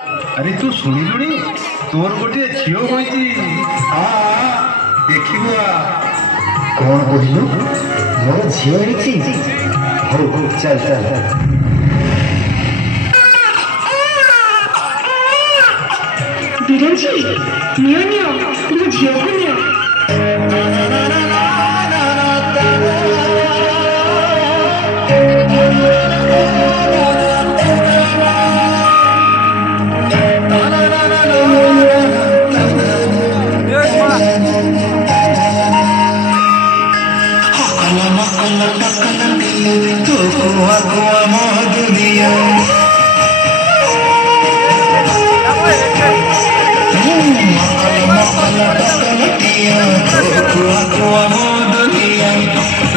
अरे तू शुणिलुणी तोर गोटे झील होती देखू कौन कहलु मोर झील हो हो चल चल बिरंजी नियो नियो तुम झील को नियो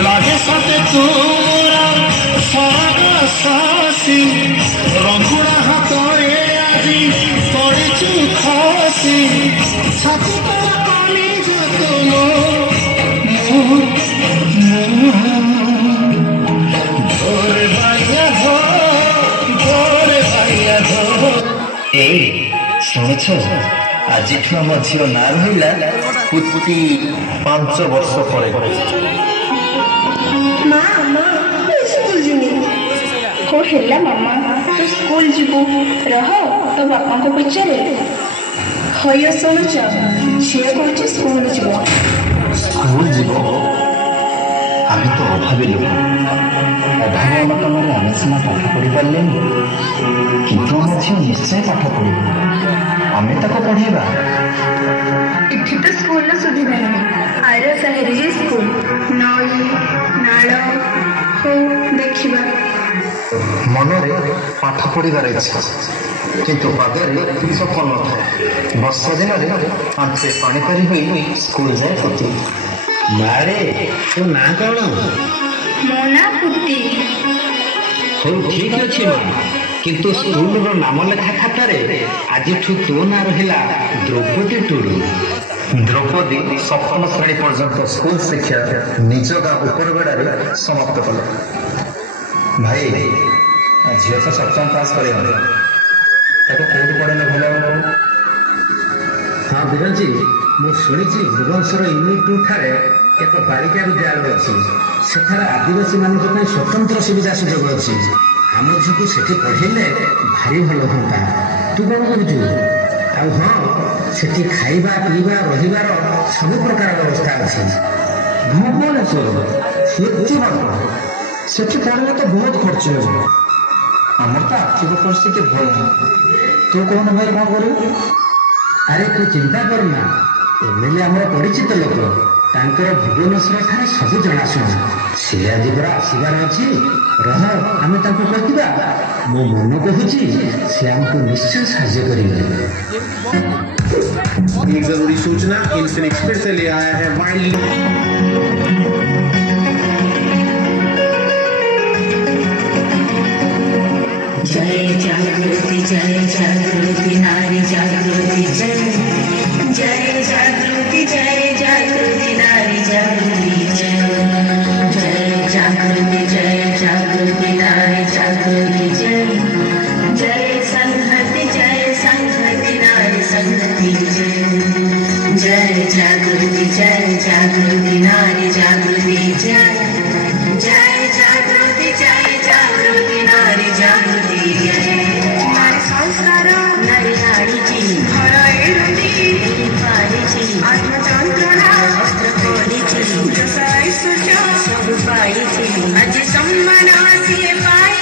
लागे सते तुमरा सारा सासी रंगुड़ा हाथरे आजी पड़ीचु खासी छाती पर पानी जतलो भोरे भाइया धो ए शुणुछ आज आम झील ना रहा पुती 5 वर्ष पर मामा तू स्कूल जीवु रह तो बापा को पचारे हय शुणुच झील कह स्कूल जीव स्कूल जीव आम तो अभावी लोक अभाव अनटन आम सीना पाठ पढ़ी पारे किंतु आम झील निश्चय पाठ पढ़ आम पढ़ेगा इठी तो स्कूल सुविधा नहीं आर शहरी स्कूल नई नाल हो देखा मनरे पाठ पढ़ार इच्छा किंतु पादरे सफल न था वर्षा दिन आंटे पानी पारी हुई स्कूल जाए पति मारे तो ना कौन मो ना पुती हो ठीक अच्छे माँ किंतु स्कूल नाम लेखा खातार आज तो ना रहा द्रौपदी टुडू द्रौपदी 7म श्रेणी पर्यंत स्कूल शिक्षा निज गाँ उपरगड़े समाप्त कल भाई झील तो 7म क्लास कर कौट पढ़े भल हाँ बिरंजी मुझे शुणी भुवनेश्वर यूनिट 2 ठारे एक बालिका विद्यालय अच्छी से आदिवासी मान स्वतंत्र सुविधा सुजोग अच्छी आम झील से पढ़े भारी भल हाँ तू कौन करू हाँ से खाइबा पीवा रहीबार सब प्रकार व्यवस्था अच्छी भुवनेश्वर से पढ़ले तो बहुत खर्च हो आमर तो आर्थिक परिस्थिति भल तू कौन भाई कौन कर अरे तू चिंता करना एमएलए आम परिचित लोक तांकर भुवनेश्वर ठारे सब जनाशुना सी आज पूरा आसबार अच्छी रह आम कहवा मो मन कहूँ सी आमको निश्चय साहाय्य करेंगे। एक जरूरी सूचना इन्फिनिक्स फिर से ले आया है वाइल्ड जय जागृति नारी जागृति जय जय जागृति नारी जागृति जय जागृति नारी जागृति जय संहति नारी संहति जय जागृति नारी जागृति जय जागृति नारी जागृति नारी संस्कार नारी नाड़ी घर एड़ी आत्मचंद्रणा वस्त्र पड़ी सब पाई आज सम्मान सी पाई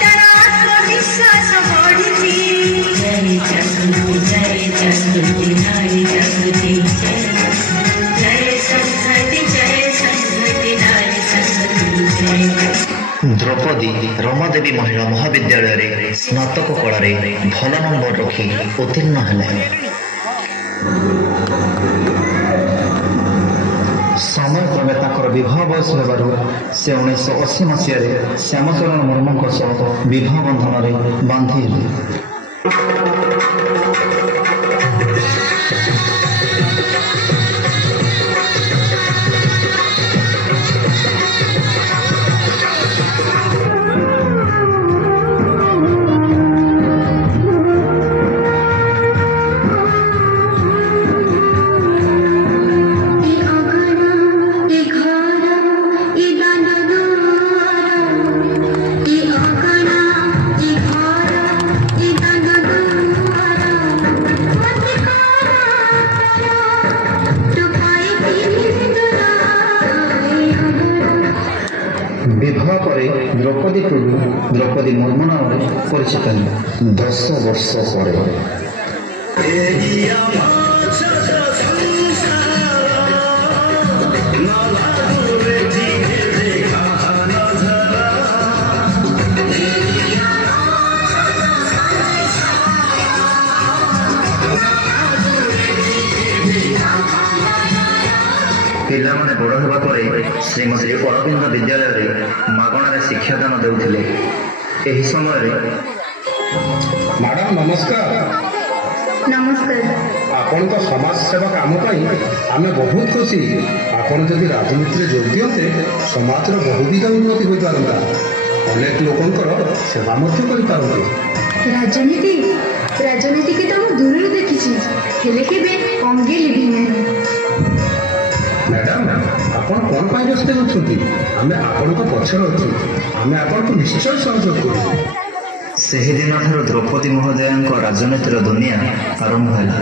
तार आत्मविश्वास बढ़ी जय जागृति नारी जागृति जय संस्कृति नारी संस्कृति द्रौपदी रमादेवी महिला महाविद्यालय स्नातक कला भल नंबर रखी उत्तीर्ण है। समय क्रमे ताकर विवाह बयस होबारु से 1980 मसीह श्यामचरण मुर्मू सह विवाह बंधन बांधि ପରିଚିତ ହେଲେ 10 ବର୍ଷ ପରେ। ପିଲାମାନେ ବଡ଼ ହେବା ପରେ ଶ୍ରୀମତୀ ଅରବିନ୍ଦ ବିଦ୍ୟାଳୟରେ ମାଗଣାରେ ଶିକ୍ଷାଦାନ ଦେଉଥିଲେ। ଏହି ସମୟରେ ମ୍ୟାଡ଼ାମ ନମସ୍କାର। ନମସ୍କାର। ଆପଣଙ୍କ ସମାଜ ସେବା କାମ ପାଇଁ ଆମେ ବହୁତ ଖୁସି। ଆପଣ ଯଦି ରାଜନୀତିରେ ଯୋଗ ଦିଅନ୍ତେ ସମାଜର ବହୁବିଧ ଉନ୍ନତି ହୋଇପାରନ୍ତା। ଅନେକ ଲୋକଙ୍କର ସେବା ମଧ୍ୟ କରିପାରନ୍ତେ। ରାଜନୀତିକି ତ ମୁଁ ଦୂରରୁ ଦେଖିଛି, ହେଲେ କେବେ ଅଙ୍ଗେ ଲିଭି ନାହିଁ। ମ୍ୟାଡ଼ାମ ଆପଣ କ'ଣ ପାଇଁ ବ୍ୟସ୍ତ ହେଉଛନ୍ତି? ଆମେ ଆପଣଙ୍କ ପଛରେ ଅଛୁ। ଆମେ ଆପଣଙ୍କୁ ନିଶ୍ଚୟ ସହଯୋଗ କରିବୁ। ସେହିଦିନ ଠାରୁ ଦ୍ରୌପଦୀ ମହୋଦୟଙ୍କ ରାଜନୀତିର ଦୁନିଆ ଆରମ୍ଭ ହେଲା।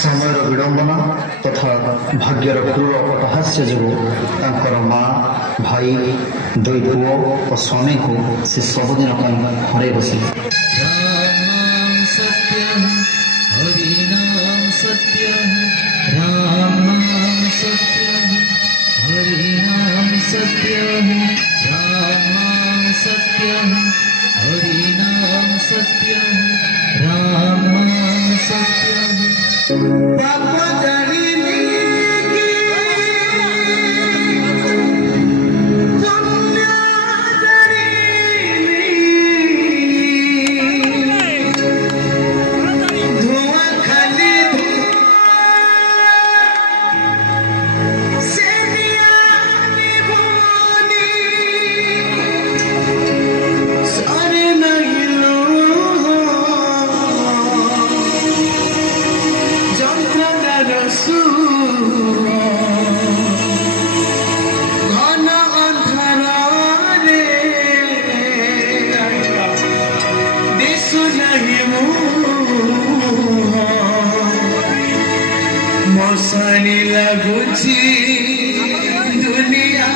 ସମୟର ବିଡ଼ମ୍ବନା ତଥା ଭାଗ୍ୟର କ୍ରୂର ଅପହାସ୍ୟ ଯୋଗୁଁ ତାଙ୍କର ମା, ଭାଇ, 2 ପୁଅ ଓ ସ୍ୱାମୀଙ୍କୁ ସେ ସବୁଦିନ ପାଇଁ ହରାଇ ବସିଲେ। ମଶାଣି ଲାଗୁଛି ଦୁନିଆ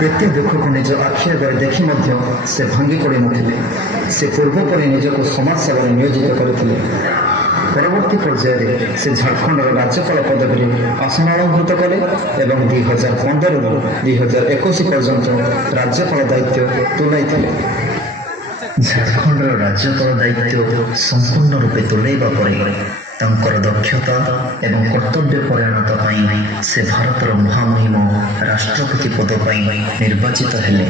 କେତେ ଦୁଃଖକୁ ନିଜ ଆଖି ଆଗରେ ଦେଖି ମଧ୍ୟ ସେ ଭାଙ୍ଗି ପଡ଼ିନଥିଲେ। ସେ ପୂର୍ବ ପରି ନିଜକୁ ସମାଜ ସେବାରେ ନିୟୋଜିତ କରିଥିଲେ। ପରବର୍ତ୍ତୀ ପର୍ଯ୍ୟାୟରେ ସେ ଝାଡ଼ଖଣ୍ଡର ରାଜ୍ୟପାଳ ପଦବୀରେ ଆସନ ଅଳଙ୍କୃତ କଲେ ଏବଂ 2015ରୁ 2021 ପର୍ଯ୍ୟନ୍ତ ରାଜ୍ୟପାଳ ଦାୟିତ୍ୱ ତୁଲାଇଥିଲେ। ଝାଡ଼ଖଣ୍ଡର ରାଜ୍ୟପାଳ ଦାୟିତ୍ୱ ସମ୍ପୂର୍ଣ୍ଣ ରୂପେ ତୁଲାଇବା ପରେ ତାଙ୍କର ଦକ୍ଷତା ଏବଂ କର୍ତ୍ତବ୍ୟ ପରାୟଣତା ପାଇଁ ସେ ଭାରତର ମହାମହିମ ରାଷ୍ଟ୍ରପତି ପଦ ପାଇଁ ନିର୍ବାଚିତ ହେଲେ।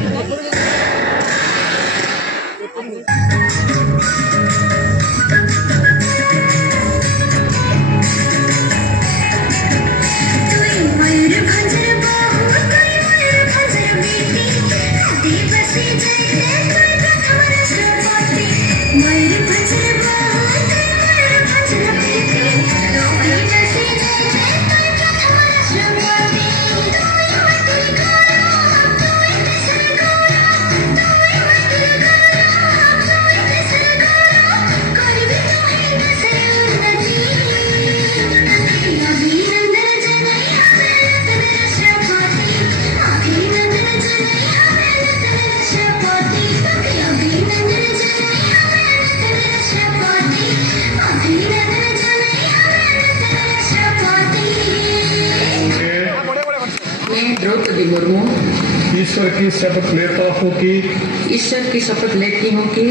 ईश्वर की शपथ लेता हूँ कि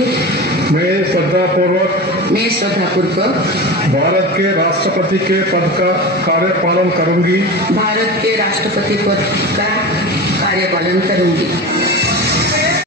मैं श्रद्धापूर्वक भारत के राष्ट्रपति के पद का कार्यपालन करूंगी।